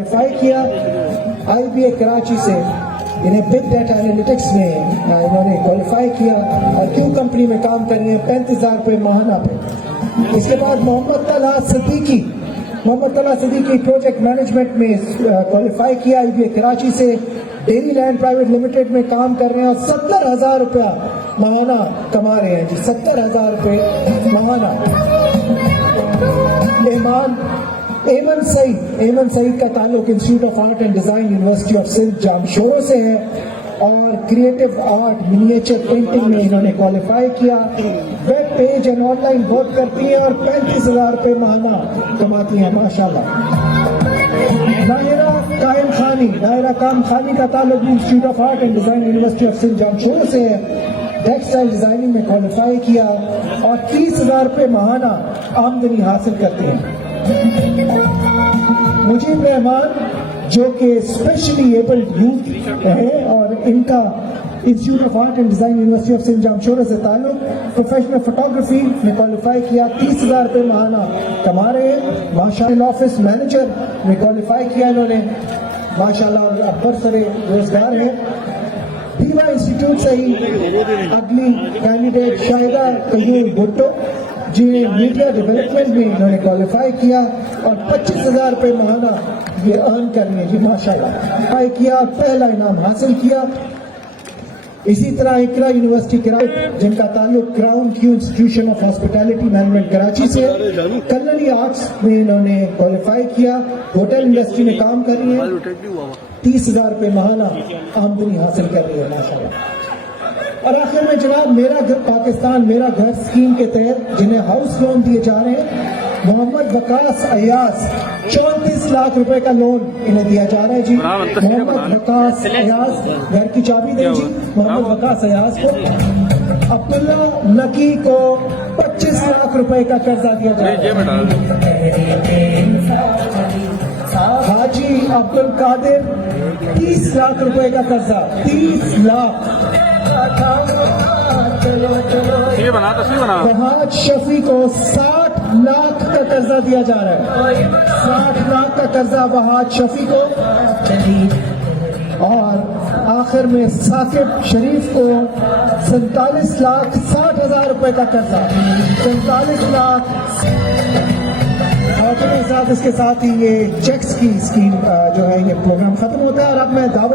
Qualify کیا آئی be اے کراچی سے، انہیں بگ ڈیٹا انالیٹکس میں انہوں نے کوالیفائی کیا اور کیو کمپنی میں کام کر رہے ہیں 35,000 روپے ماہانہ پہ۔ اس کے بعد محمد طلحہ صدیقی پروجیکٹ مینجمنٹ میں کوالیفائی کیا آئی بی اے کراچی سے، ڈیری لینڈ پرائیویٹ لمیٹڈ میں کام کر رہے ہیں اور 70,000 روپیہ ماہانہ کما رہے ہیں جی، 70,000 روپے ماہانہ۔ ایمن سعید کا تعلق institute of art and design university of Sindh Jamshoro سے ہے اور کریٹو آرٹ منیچر پینٹنگ میں انہوں نے کوالیفائی کیا، web page and on line work کرتی ہیں اور 35,000 روپے ماہانہ کماتی ہیں ماشاءاللہ۔ نائرہ کام خانی کا تعلق institute of art and design university of Sindh Jamshoro سے ہے، ٹیکسٹائل ڈیزائننگ میں کوالیفائی کیا اور 30,000 روپے ماہانہ آمدنی حاصل کرتے ہیں۔ مجیب رحمان جو کہ اسپیشلی ایبلڈ یوتھ ہیں اور ان کا institute of art and design university of Sindh Jamshoro سے تعلق، پروفیشنل فوٹوگرافی میں کوالیفائی کیا، 30,000 روپے ماہانہ کما رہے ہیں ماشاءاللہ۔ آفس مینیجر میں کوالیفائی کیا انہوں نے ماشاءاللہ اور برسر روزگار ہے۔ بیوا انسٹیٹیوٹ سے ہی اگلی کینڈیڈیٹ شاہدہ قیوم بھٹو جی میڈیا ڈیولپمنٹ میں انہوں نے کوالیفائی کیا اور 25,000 روپے ماہانہ یہ ارن کر رہی ہیں جی ماشاءاللہ، کیا پہلا انعام حاصل کیا۔ اسی طرح اقرا یونیورسٹی کراچی جن کا تعلق Crown Q institution of hospitality management Karachi سے، کلری آرٹس میں انہوں نے کوالیفائی کیا، ہوٹل انڈسٹری میں کام کر رہی ہیں، 30,000 روپے ماہانہ آمدنی حاصل کر رہی ہے ماشاءاللہ۔ اور آخر میں جناب میرا گھر پاکستان میرا گھر اسکیم کے تحت جنہیں ہاؤس لون دیے جا رہے ہیں، محمد وقاص ایاز 34 لاکھ روپے کا لون انہیں دیا جا رہا ہے جی۔ محمد وقاص ایاز گھر کی چابی دیں جی محمد وقاص ایاز کو۔ عبداللہ نکی کو 25 لاکھ روپے کا قرضہ دیا جا رہا ہے۔ حاجی عبد القادر 30 لاکھ روپے کا قرضہ، 30 لاکھ۔ فہد شفیع کو 60 لاکھ کا قرضہ دیا جا رہا ہے، 60 لاکھ کا قرضہ فہد شفیع کو۔ اور آخر میں ثاقب شریف کو 47 لاکھ 60,000 روپے کا قرضہ، 47 لاکھ۔ اور اس کے ساتھ ہی یہ چیکس کی اسکیم جو ہے یہ پروگرام ختم ہوتا ہے اور اب میں دعوت